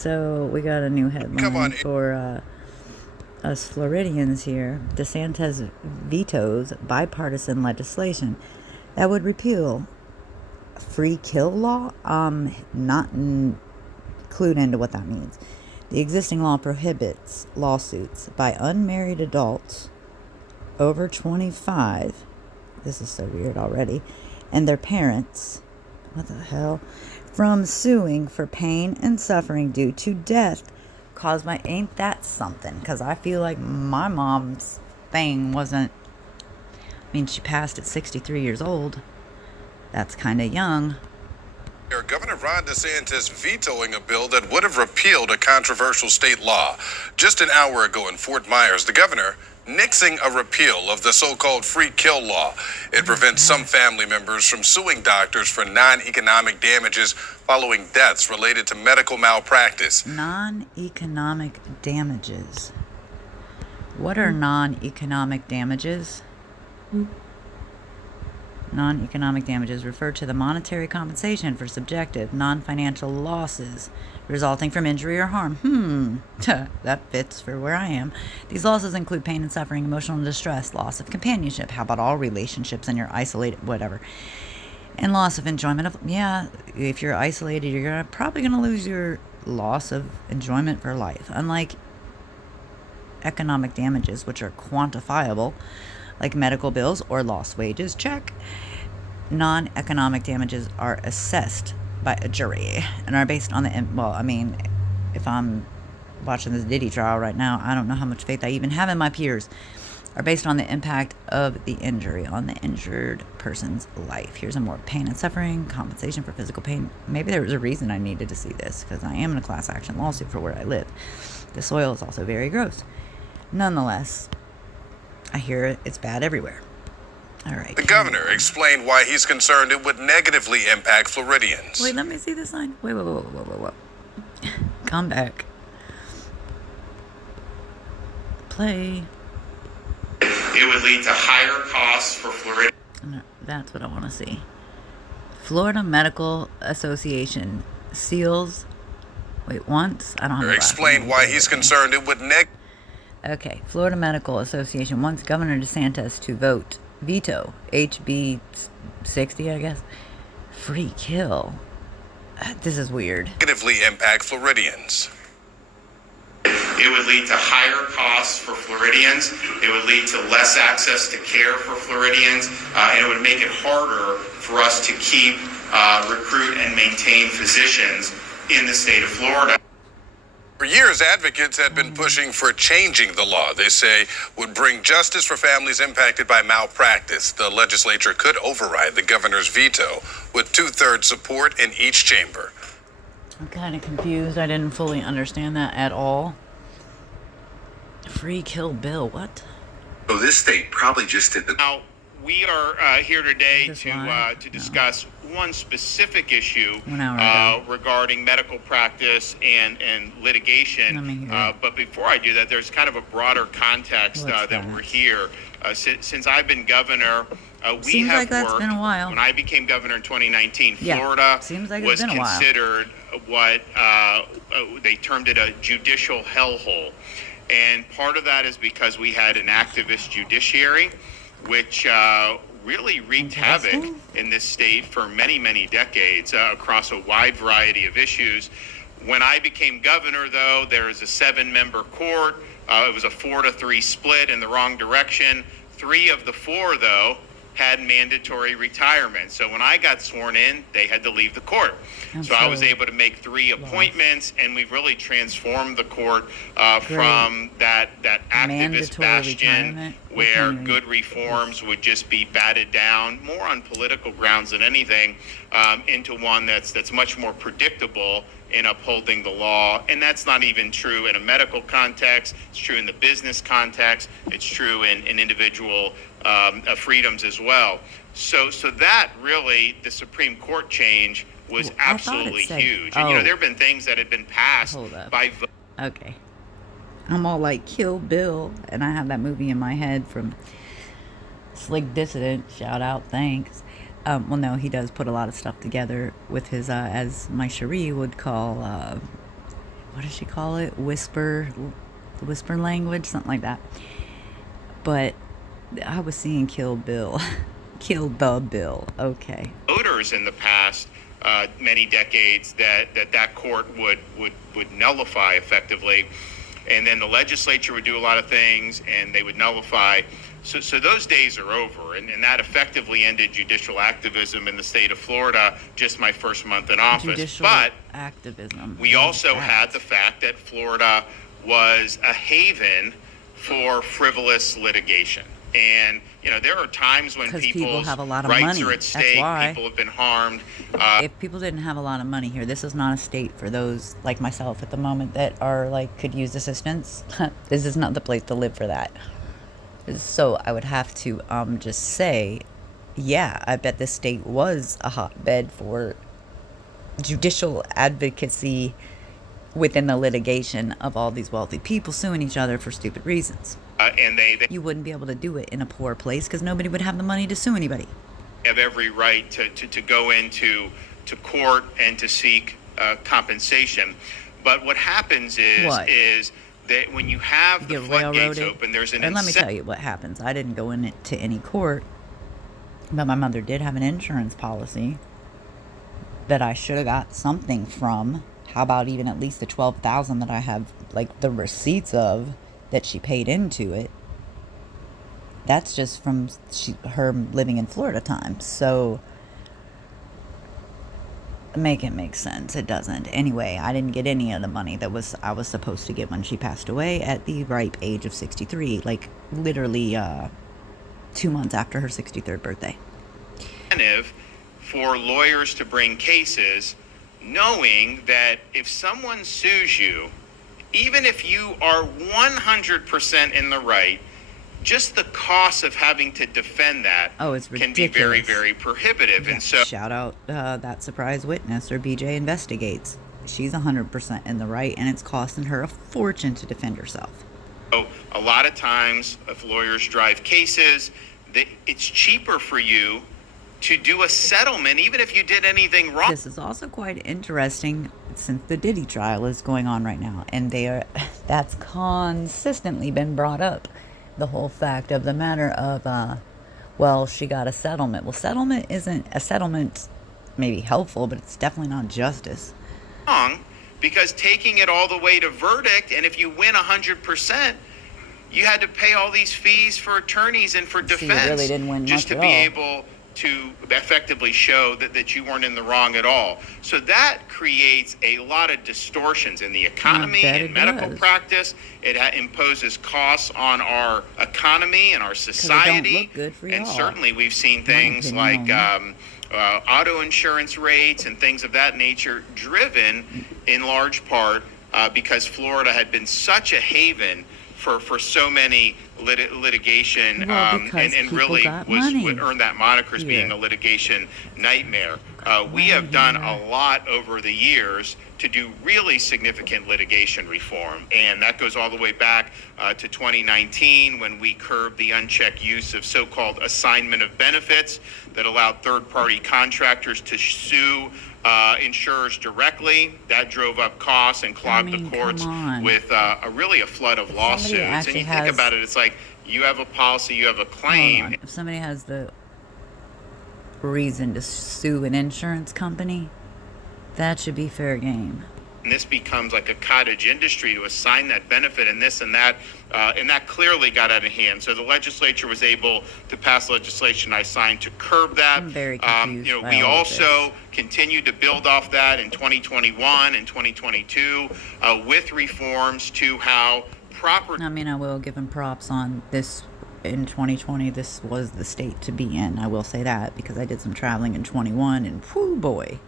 So we got a new headline for us Floridians here. DeSantis vetoes bipartisan legislation that would repeal free kill law. Not clued into what that means. The existing law prohibits lawsuits by unmarried adults over 25. This is so weird already. And their parents, what the hell, from suing for pain and suffering due to death caused by, ain't that something? Because I feel like my mom's thing wasn't, she passed at 63 years old. That's kind of young. Governor Ron DeSantis vetoing a bill that would have repealed a controversial state law. Just an hour ago in Fort Myers, the governor nixing a repeal of the so-called free kill law. It prevents some family members from suing doctors for non-economic damages following deaths related to medical malpractice. Non-economic damages. What are non-economic damages? Non-economic damages refer to the monetary compensation for subjective, non-financial losses resulting from injury or harm. That fits for where I am. These losses include pain and suffering, emotional distress, loss of companionship. How about all relationships and you're isolated, whatever. And loss of enjoyment of, if you're isolated, you're probably going to lose your loss of enjoyment for life. Unlike economic damages, which are quantifiable, like medical bills or lost wages, check. Non-economic damages are assessed by a jury and are based on if I'm watching this Diddy trial right now, I don't know how much faith I even have in my peers, are based on the impact of the injury on the injured person's life. Here's a more pain and suffering, compensation for physical pain. Maybe there was a reason I needed to see this, because I am in a class action lawsuit for where I live. The soil is also very gross. Nonetheless, I hear it's bad everywhere. All right. The governor explained why he's concerned it would negatively impact Floridians. Wait, let me see the sign. Wait. Come back. Play. It would lead to higher costs for Floridians. No, that's what I want to see. Florida Medical Association seals. Wait, once? I don't have. Explained why he's concerned it would Okay, Florida Medical Association wants Governor DeSantis to veto HB 60, I guess. Free kill. This is weird. Negatively impact Floridians. It would lead to higher costs for Floridians. It would lead to less access to care for Floridians. And it would make it harder for us to keep, recruit, and maintain physicians in the state of Florida. For years, advocates had been pushing for changing the law they say would bring justice for families impacted by malpractice. The legislature could override the governor's veto with 2/3 support in each chamber. I'm kind of confused. I didn't fully understand that at all. Free kill bill, what? So this state probably just did the... Now, we are here today to discuss one specific issue regarding medical practice and litigation. But before I do that, there's kind of a broader context that we're here. Since I've been governor, we have worked. Been a while. When I became governor in 2019, Florida was considered what they termed it a judicial hellhole. And part of that is because we had an activist judiciary, which really wreaked havoc in this state for many, many decades across a wide variety of issues. When I became governor, though, there is a 7-member court. It was a 4-3 split in the wrong direction. 3 of the 4, though, had mandatory retirement. So when I got sworn in, they had to leave the court. So I was able to make 3 appointments, and we've really transformed the court from that activist bastion where good reforms would just be batted down, more on political grounds than anything, into one that's much more predictable in upholding the law. And that's not even true in a medical context. It's true in the business context. It's true in individual freedoms as well. So that really, the Supreme Court change was absolutely huge. And there have been things that have been passed by vote. Okay. I'm all like Kill Bill, and I have that movie in my head from Slick Dissident. Shout out, thanks. Well, no, he does put a lot of stuff together with his, as my Cherie would call, what does she call it? Whisper language, something like that. But I was seeing Kill Bill. Kill the Bill. Okay. Voters in the past many decades that court would nullify effectively, and then the legislature would do a lot of things and they would nullify. So those days are over, and that effectively ended judicial activism in the state of Florida just my first month in office. Judicial but activism. We also had the fact that Florida was a haven for frivolous litigation. And, there are times when people's have a lot of rights money. are at stake, people have been harmed. If people didn't have a lot of money here, this is not a state for those like myself at the moment that are could use assistance. This is not the place to live for that. So I would have to just say, yeah, I bet this state was a hotbed for judicial advocacy within the litigation of all these wealthy people suing each other for stupid reasons. And you wouldn't be able to do it in a poor place because nobody would have the money to sue anybody. Have every right to go into court and to seek compensation. But what happens is that when you have the floodgates open, there's an And let me tell you what happens. I didn't go into any court, but my mother did have an insurance policy that I should have got something from. How about even at least the $12,000 that I have, the receipts of, that she paid into it? That's just from her living in Florida time. So make it make sense. It doesn't. Anyway, I didn't get any of the money that I was supposed to get when she passed away at the ripe age of 63, literally 2 months after her 63rd birthday. For lawyers to bring cases knowing that if someone sues you, even if you are 100% in the right, just the cost of having to defend that can be very, very prohibitive. Yeah. And so, shout out that surprise witness, or BJ Investigates. She's 100% in the right, and it's costing her a fortune to defend herself. So a lot of times, if lawyers drive cases, it's cheaper for you to do a settlement, even if you did anything wrong. This is also quite interesting since the Diddy trial is going on right now, and that's consistently been brought up. The whole fact of the matter of, she got a settlement. Well, settlement isn't a settlement, maybe helpful, but it's definitely not justice. Wrong, because taking it all the way to verdict, and if you win 100%, you had to pay all these fees for attorneys and for defense, you really didn't win just much to be able to effectively show that you weren't in the wrong at all. So that creates a lot of distortions in the economy and medical practice. It imposes costs on our economy and our society. It don't look good for and y'all. Certainly we've seen things like auto insurance rates and things of that nature driven in large part because Florida had been such a haven for so many litigation and really would earn that moniker as being a litigation nightmare. We have done a lot over the years to do really significant litigation reform, and that goes all the way back to 2019 when we curbed the unchecked use of so-called assignment of benefits that allowed third-party contractors to sue insurers directly. That drove up costs and clogged the courts with a flood of lawsuits. And you think about it, it's like you have a policy, you have a claim. If somebody has the reason to sue an insurance company, that should be fair game. And this becomes like a cottage industry to assign that benefit and this and that clearly got out of hand. So the legislature was able to pass legislation I signed to curb that. I'm very confused we also continued to build off that in 2021 and 2022 with reforms to how property. I will give him props on this. In 2020, this was the state to be in. I will say that because I did some traveling in 21, and whoo boy.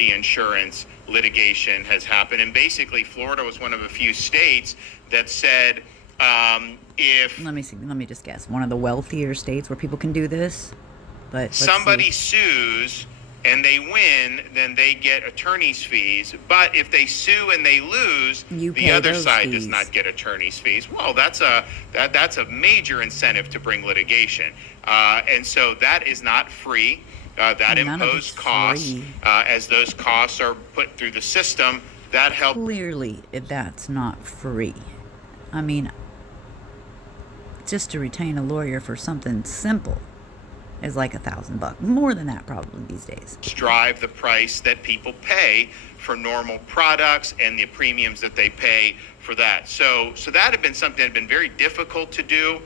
Insurance litigation has happened, and basically Florida was one of a few states that said if let me just guess, one of the wealthier states where people can do this. But somebody sues and they win, then they get attorney's fees. But if they sue and they lose, the other side does not get attorney's fees. Well, that's a major incentive to bring litigation, and so that is not free. That imposed costs. As those costs are put through the system, That helped. Clearly, that's not free. I mean, just to retain a lawyer for something simple is like $1,000, more than that probably these days. Drive the price that people pay for normal products and the premiums that they pay for that. So that had been something that had been very difficult to do,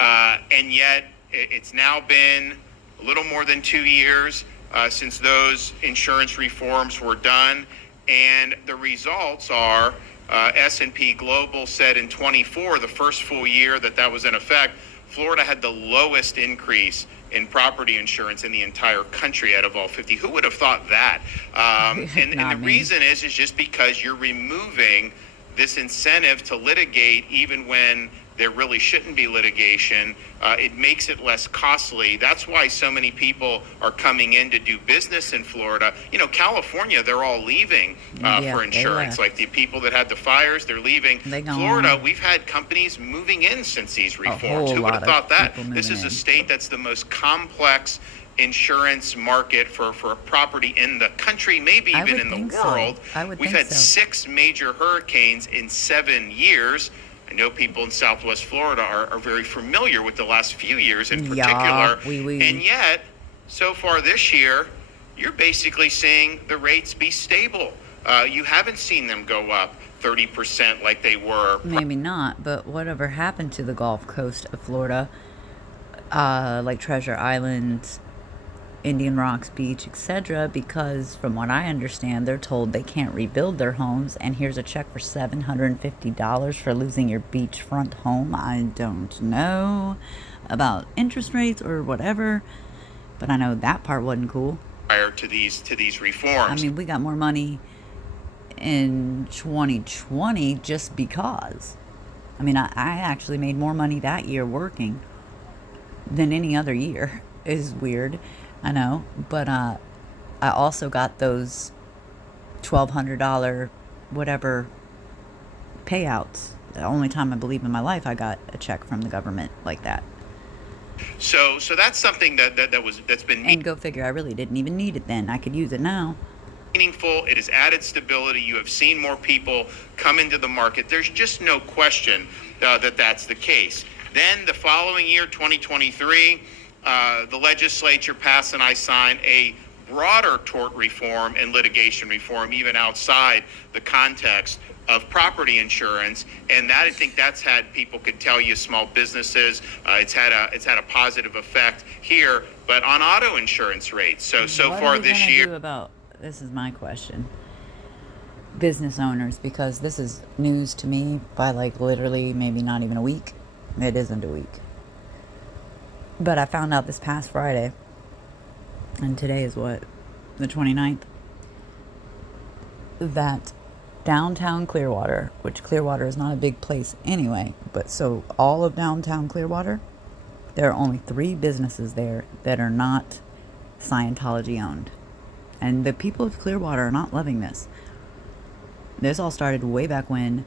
and yet it's now been a little more than 2 years since those insurance reforms were done, and the results are S&P Global said in 24, the first full year that was in effect, Florida had the lowest increase in property insurance in the entire country out of all 50. Who would have thought that? And the reason is just because you're removing this incentive to litigate even when there really shouldn't be litigation. It makes it less costly. That's why so many people are coming in to do business in Florida. California, they're all leaving for insurance. Like the people that had the fires, they're leaving. Florida, we've had companies moving in since these reforms. Who would have thought that? This is a state that's the most complex insurance market for property in the country, maybe even in the world. We've had 6 major hurricanes in 7 years. I know people in Southwest Florida are very familiar with the last few years in particular. And yet, so far this year, you're basically seeing the rates be stable. You haven't seen them go up 30% like they were. Maybe not, but whatever happened to the Gulf Coast of Florida, like Treasure Island, Indian Rocks Beach, etc., because from what I understand, they're told they can't rebuild their homes, and here's a check for $750 for losing your beachfront home. I don't know about interest rates or whatever, but I know that part wasn't cool. Prior to these reforms. I mean, we got more money in 2020 just because. I mean, I actually made more money that year working than any other year. Is weird, I know, but I also got those $1,200 whatever payouts. The only time I believe in my life I got a check from the government like that. So that's something that's been. And go figure, I really didn't even need it then. I could use it now. Meaningful. It has added stability. You have seen more people come into the market. There's just no question that that's the case. Then the following year, 2023. The legislature passed and I signed a broader tort reform and litigation reform, even outside the context of property insurance, and that I think that's had, people could tell you, small businesses. It's had a positive effect here, but on auto insurance rates. So far this year. This is my question. Business owners, because this is news to me by like literally maybe not even a week. It isn't a week. But I found out this past Friday, and today is what, the 29th, that downtown Clearwater, which Clearwater is not a big place anyway, but so all of downtown Clearwater, there are only 3 businesses there that are not Scientology owned. And the people of Clearwater are not loving this. This all started way back when,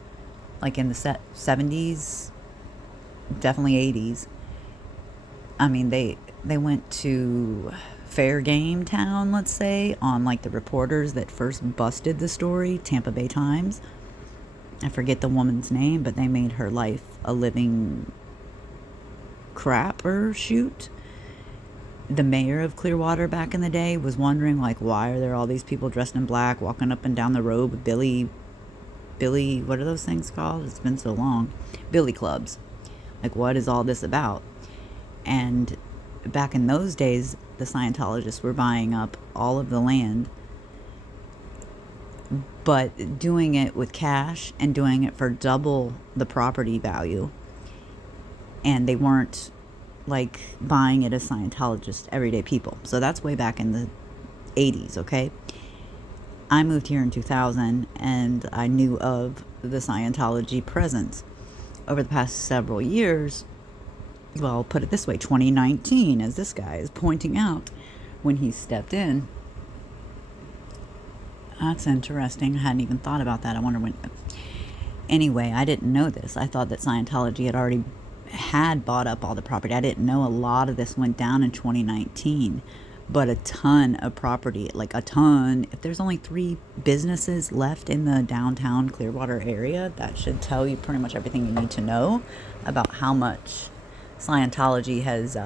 like in the 70s, definitely 80s. I mean, they went to Fair Game Town, let's say, on like the reporters that first busted the story, Tampa Bay Times. I forget the woman's name, but they made her life a living crapper shoot. The mayor of Clearwater back in the day was wondering, like, why are there all these people dressed in black walking up and down the road with Billy, what are those things called? It's been so long. Billy clubs. Like, what is all this about? And back in those days, the Scientologists were buying up all of the land, but doing it with cash and doing it for double the property value. And they weren't like buying it as Scientologists, everyday people. So that's way back in the 80s, okay? I moved here in 2000 and I knew of the Scientology presence. Over the past several years, well, I'll put it this way, 2019, as this guy is pointing out when he stepped in. That's interesting. I hadn't even thought about that. I wonder when. Anyway, I didn't know this. I thought that Scientology had bought up all the property. I didn't know a lot of this went down in 2019. but a ton of property, like a ton. If there's only 3 businesses left in the downtown Clearwater area, that should tell you pretty much everything you need to know about how much Scientology has,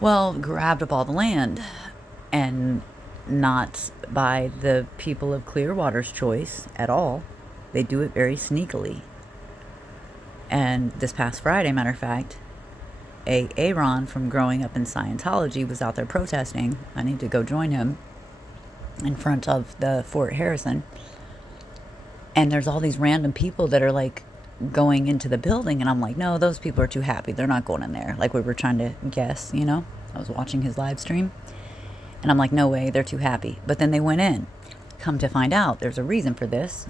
grabbed up all the land, and not by the people of Clearwater's choice at all. They do it very sneakily. And this past Friday, matter of fact, Aaron from Growing Up in Scientology was out there protesting. I need to go join him in front of the Fort Harrison. And there's all these random people that are like going into the building, and I'm like, no, those people are too happy. They're not going in there. Like we were trying to guess, you know. I was watching his live stream, and I'm like, no way, they're too happy. But then they went in. Come to find out, there's a reason for this.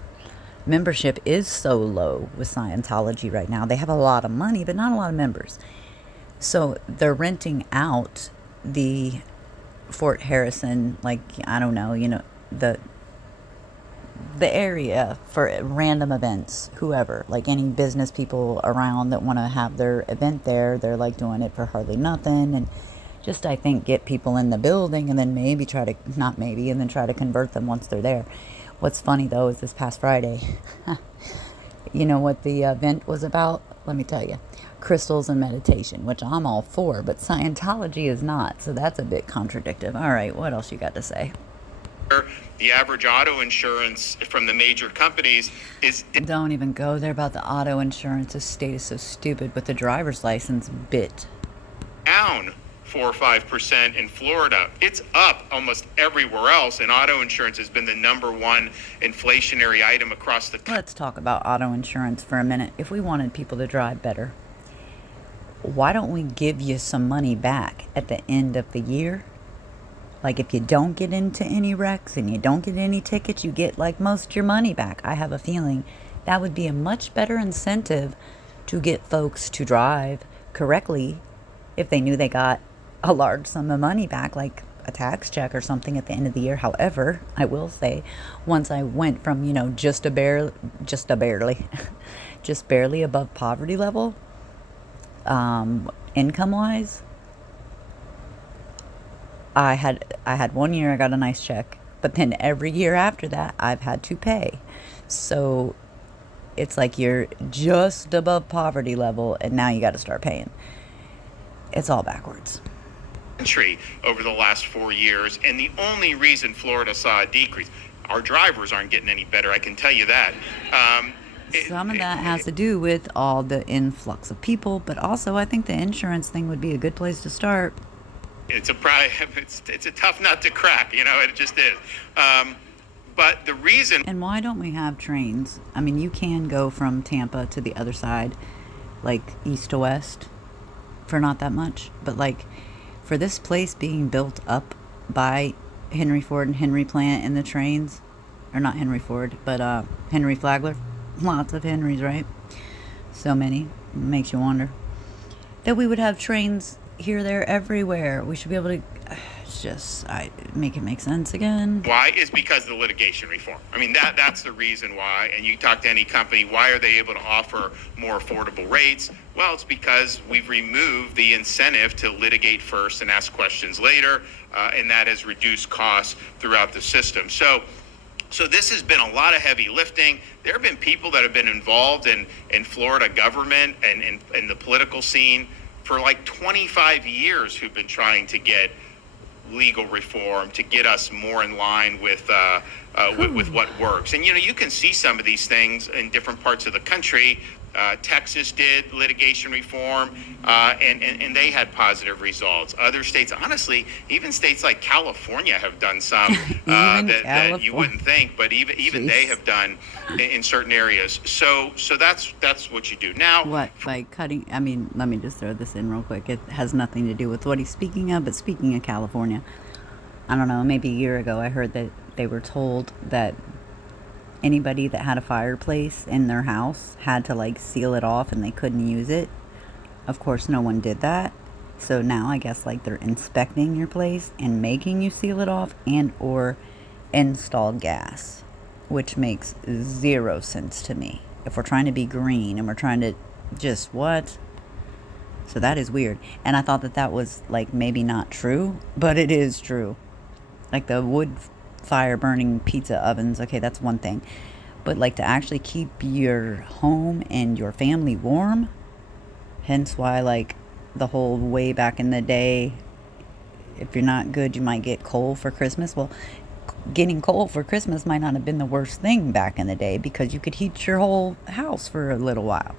Membership is so low with Scientology right now. They have a lot of money, but not a lot of members. So they're renting out the Fort Harrison, like, I don't know, you know, the area for random events, whoever, like any business people around that want to have their event there. They're like doing it for hardly nothing, and just, I think, get people in the building, and then maybe try to convert them once they're there. What's funny though is this past Friday, you know what the event was about? Let me tell you. Crystals and meditation, which I'm all for, but Scientology is not, so that's a bit contradictive. All right, what else you got to say? The average auto insurance from the major companies is... Don't even go there about the auto insurance. This state is so stupid with the driver's license bit. Down 4 or 5% in Florida. It's up almost everywhere else, and auto insurance has been the #1 inflationary item across the country. Let's talk about auto insurance for a minute. If we wanted people to drive better, why don't we give you some money back at the end of the year? Like, if you don't get into any wrecks and you don't get any tickets, you get like most of your money back. I have a feeling that would be a much better incentive to get folks to drive correctly if they knew they got a large sum of money back, like a tax check or something at the end of the year. However, I will say, once I went from, you know, just barely above poverty level, income wise, I had 1 year I got a nice check, but then every year after that I've had to pay. So it's like you're just above poverty level and now you got to start paying. It's all backwards. Country over the last 4 years, and the only reason Florida saw a decrease, our drivers aren't getting any better, I can tell you that. Some of that has to do with all the influx of people, but also I think the insurance thing would be a good place to start. It's a tough nut to crack, you know, it just is. But the reason... And why don't we have trains? I mean, you can go from Tampa to the other side, like east to west, for not that much. But like, for this place being built up by Henry Ford and Henry Plant and the trains, or not Henry Ford, but Henry Flagler. Lots of Henrys, right? So many. Makes you wonder. That we would have trains here, there, everywhere. We should be able to make it make sense again. Why? Is because of the litigation reform. I mean, that's the reason why. And you talk to any company, why are they able to offer more affordable rates? Well, it's because we've removed the incentive to litigate first and ask questions later, and that has reduced costs throughout the system. So this has been a lot of heavy lifting. There have been people that have been involved in Florida government and in the political scene for like 25 years who've been trying to get legal reform to get us more in line with what works. And, you know, you can see some of these things in different parts of the country. Texas did litigation reform, and they had positive results. Other states, honestly, even states like California have done some that you wouldn't think, but even they have done in certain areas. So that's what you do now. What, by cutting? I mean, let me just throw this in real quick. It has nothing to do with what he's speaking of, but speaking of California, I don't know, maybe a year ago, I heard that they were told that anybody that had a fireplace in their house had to like seal it off and they couldn't use it. Of course, no one did that. So now I guess like they're inspecting your place and making you seal it off and or install gas, which makes zero sense to me. If we're trying to be green and we're trying to just what? So that is weird. And I thought that was like maybe not true, but it is true. Like the wood fire burning pizza ovens, okay, that's one thing. But like to actually keep your home and your family warm, hence why like the whole way back in the day, if you're not good, you might get coal for Christmas. Well, getting coal for Christmas might not have been the worst thing back in the day because you could heat your whole house for a little while.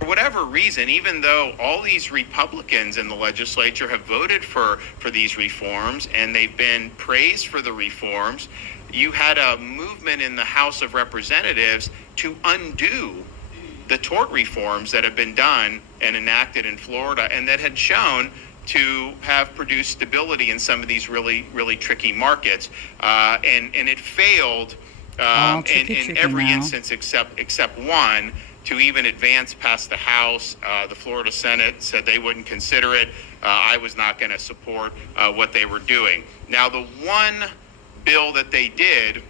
For whatever reason, even though all these Republicans in the legislature have voted for these reforms and they've been praised for the reforms, you had a movement in the House of Representatives to undo the tort reforms that have been done and enacted in Florida and that had shown to have produced stability in some of these really, really tricky markets. And it failed in every instance except one, to even advance past the House. The Florida Senate said they wouldn't consider it. I was not going to support what they were doing. Now, the one bill that they did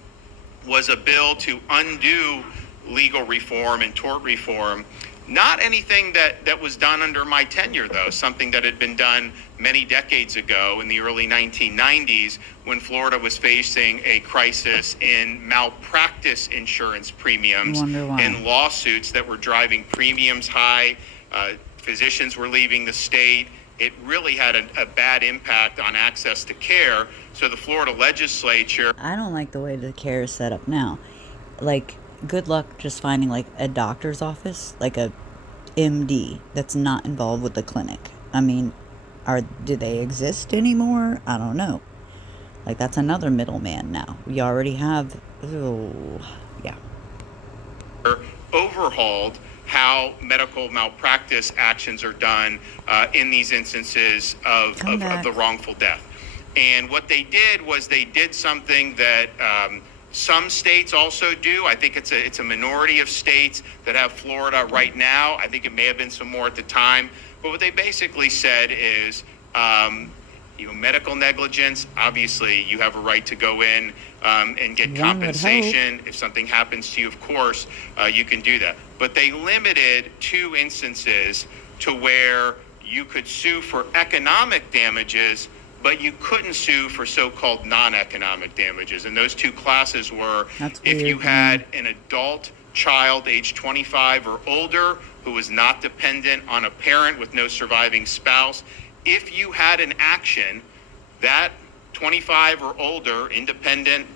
was a bill to undo legal reform and tort reform. Not anything that was done under my tenure, though, something that had been done many decades ago in the early 1990s when Florida was facing a crisis in malpractice insurance premiums and lawsuits that were driving premiums high. Physicians were leaving the state. It really had a bad impact on access to care. So the Florida legislature... I don't like the way the care is set up now. Like, good luck just finding like a doctor's office, like a MD that's not involved with the clinic. I mean, do they exist anymore? I don't know. Like, that's another middleman now. We already have, overhauled how medical malpractice actions are done in these instances of the wrongful death. And what they did was they did something that some states also do. I think it's a minority of states that have Florida right now. I think it may have been some more at the time. But what they basically said is, medical negligence, obviously you have a right to go in and get compensation. If something happens to you, of course, you can do that. But they limited 2 instances to where you could sue for economic damages, but you couldn't sue for so-called non-economic damages. And those 2 classes were if you had an adult child age 25 or older who was not dependent on a parent with no surviving spouse. If you had an action, that 25 or older independent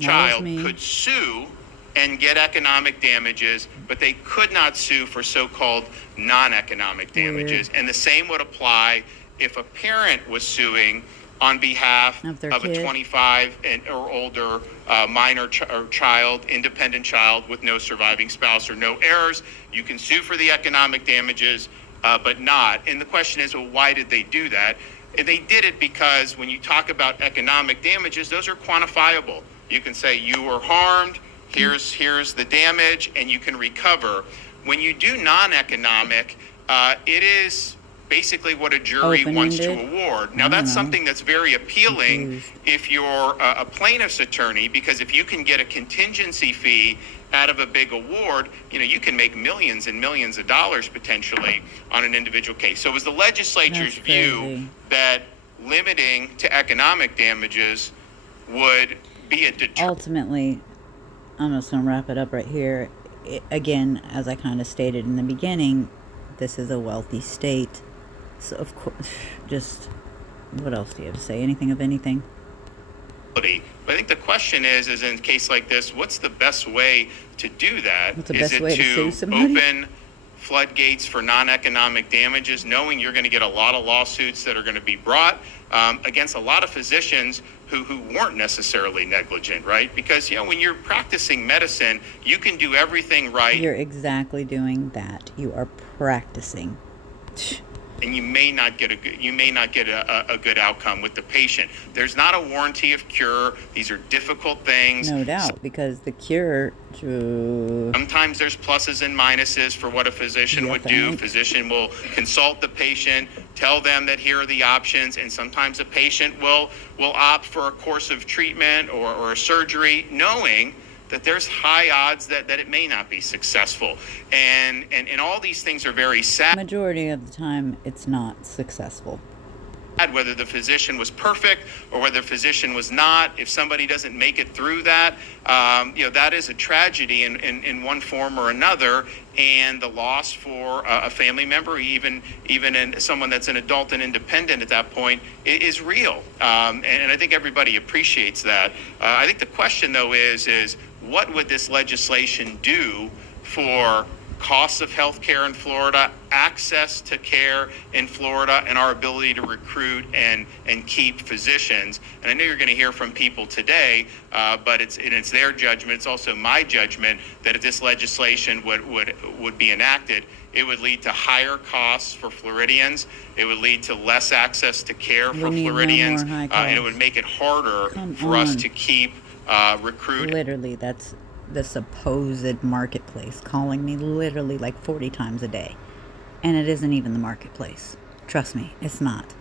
child could sue and get economic damages, but they could not sue for so-called non-economic damages. And the same would apply if a parent was suing on behalf of a 25 or older minor or child, independent child with no surviving spouse or no heirs. You can sue for the economic damages, but not. And the question is, well, why did they do that? And they did it because when you talk about economic damages, those are quantifiable. You can say you were harmed, here's the damage, and you can recover. When you do non-economic, it is basically what a jury wants to award. Now, that's something that's very appealing if you're a plaintiff's attorney, because if you can get a contingency fee out of a big award, you can make millions and millions of dollars potentially on an individual case. So it was the legislature's view that limiting to economic damages would be a deterrent. Ultimately, I'm just going to wrap it up right here. Again, as I kind of stated in the beginning, this is a wealthy state. So, of course, just what else do you have to say? Anything of anything? But I think the question is in a case like this, what's the best way to do that? What's the best way to sue somebody? Open floodgates for non-economic damages, knowing you're going to get a lot of lawsuits that are going to be brought against a lot of physicians who weren't necessarily negligent, right? Because, when you're practicing medicine, you can do everything right. You're exactly doing that. You are practicing. And you may not get a good outcome with the patient. There's not a warranty of cure. These are difficult things. No doubt, because the cure... Sometimes there's pluses and minuses for what a physician would do. A physician will consult the patient, tell them that here are the options, and sometimes a patient will opt for a course of treatment or a surgery, knowing that there's high odds that it may not be successful. And all these things are very sad. Majority of the time, it's not successful. Whether the physician was perfect or whether the physician was not, if somebody doesn't make it through that, that is a tragedy in one form or another, and the loss for a family member, even in someone that's an adult and independent at that point, is real. And I think everybody appreciates that. I think the question, though, is what would this legislation do for costs of health care in Florida, access to care in Florida, and our ability to recruit and keep physicians. And I know you're going to hear from people today, but it's their judgment. It's also my judgment that if this legislation would be enacted, it would lead to higher costs for Floridians. It would lead to less access to care for Floridians, and it would make it harder for us to keep recruiting. Literally, that's the supposed marketplace calling me literally like 40 times a day, and it isn't even the marketplace. Trust me, it's not.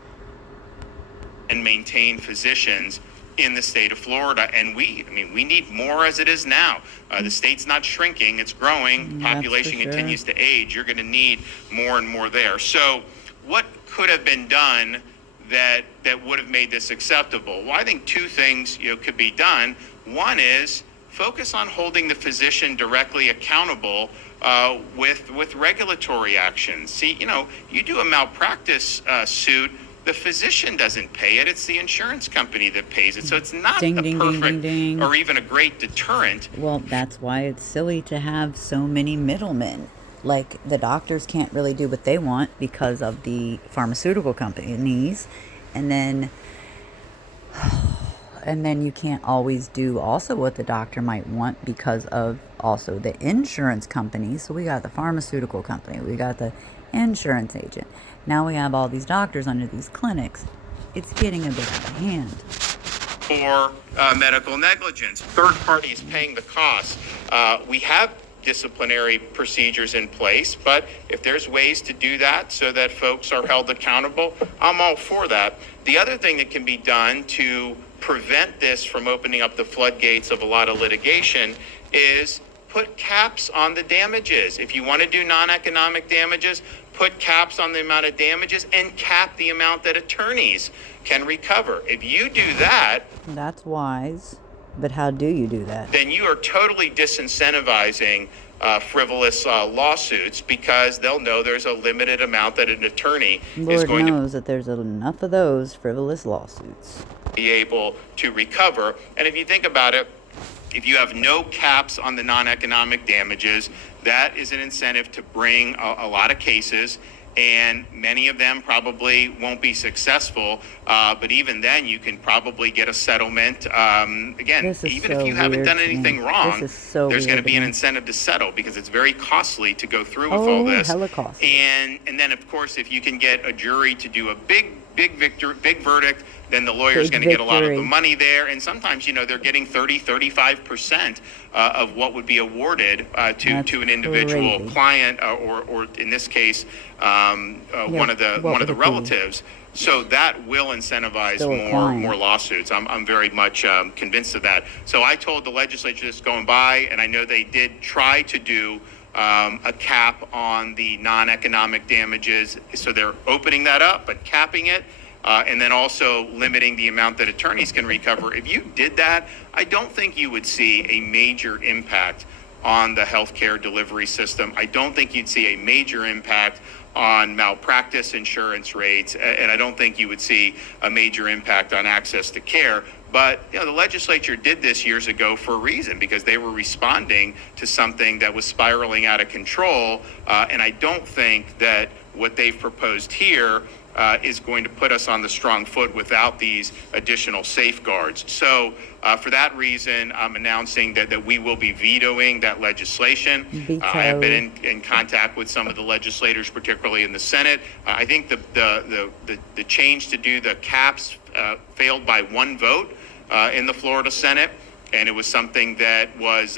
And maintain physicians in the state of Florida, and we need more as it is now. The state's not shrinking, it's growing. Population continues to age. You're going to need more and more there. So what could have been done that would have made this acceptable? Well, I think two things could be done. One is focus on holding the physician directly accountable with regulatory actions. See, you do a malpractice suit, the physician doesn't pay it, it's the insurance company that pays it. So it's not a perfect or even a great deterrent. Well, that's why it's silly to have so many middlemen. Like, the doctors can't really do what they want because of the pharmaceutical companies, and then you can't always do also what the doctor might want because of also the insurance companies. So we got the pharmaceutical company, we got the insurance agent. Now we have all these doctors under these clinics. It's getting a bit out of hand. For medical negligence, third parties paying the costs. We have disciplinary procedures in place, but if there's ways to do that so that folks are held accountable, I'm all for that. The other thing that can be done to prevent this from opening up the floodgates of a lot of litigation is put caps on the damages. If you want to do non-economic damages, put caps on the amount of damages and cap the amount that attorneys can recover. If you do that, that's wise. But how do you do that? Then you are totally disincentivizing frivolous lawsuits, because they'll know there's a limited amount that an attorney is going to knows that there's enough of those frivolous lawsuits be able to recover. And if you think about it, if you have no caps on the non-economic damages, that is an incentive to bring a lot of cases, and many of them probably won't be successful. But even then, you can probably get a settlement. Again, even if you haven't done anything wrong, there's going to be an incentive to settle, because it's very costly to go through with all this. Hella costly. And then, of course, if you can get a jury to do a big verdict, then the lawyer's going to get a lot of the money there. And sometimes, they're getting 35% of what would be awarded to an individual client, or in this case, one of the relatives. So that will incentivize more lawsuits. I'm very much convinced of that. So I told the legislature this going by, and I know they did try to do a cap on the non-economic damages. So they're opening that up, but capping it. And then also limiting the amount that attorneys can recover. If you did that, I don't think you would see a major impact on the healthcare delivery system. I don't think you'd see a major impact on malpractice insurance rates, and I don't think you would see a major impact on access to care. But the legislature did this years ago for a reason, because they were responding to something that was spiraling out of control. And I don't think that what they've proposed here is going to put us on the strong foot without these additional safeguards. So for that reason, I'm announcing that we will be vetoing that legislation. I have been in contact with some of the legislators, particularly in the Senate. I think the change to do the caps failed by one vote in the Florida Senate. And it was something that was,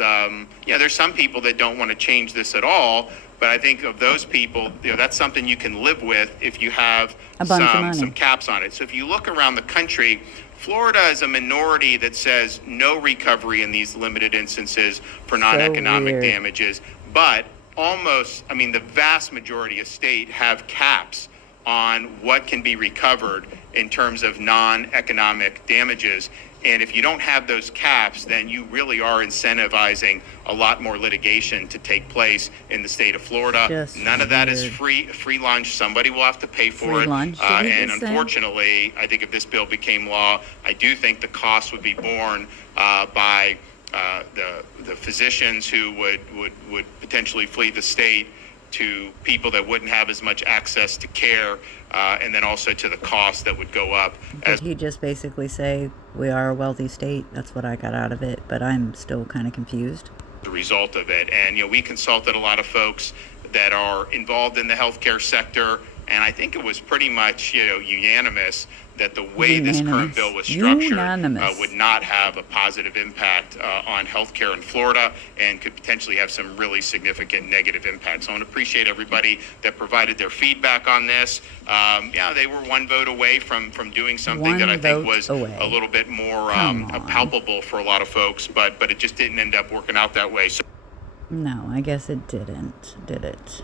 there's some people that don't want to change this at all. But I think of those people, that's something you can live with if you have some caps on it. So if you look around the country, Florida is a minority that says no recovery in these limited instances for non-economic damages, but the vast majority of state have caps on what can be recovered in terms of non-economic damages. And if you don't have those caps, then you really are incentivizing a lot more litigation to take place in the state of Florida. None of that is free lunch. Somebody will have to pay for it. And unfortunately, I think if this bill became law, I do think the cost would be borne by the physicians who would potentially flee the state, to people that wouldn't have as much access to care, and then also to the cost that would go up. Did he just basically say we are a wealthy state? That's what I got out of it, but I'm still kind of confused. The result of it. And, we consulted a lot of folks that are involved in the healthcare sector, and I think it was pretty much, unanimous that the way this current bill was structured would not have a positive impact on healthcare in Florida, and could potentially have some really significant negative impacts. So I want to appreciate everybody that provided their feedback on this. They were one vote away from doing something that I think was a little bit more palpable for a lot of folks, but it just didn't end up working out that way. So no, I guess it didn't, did it?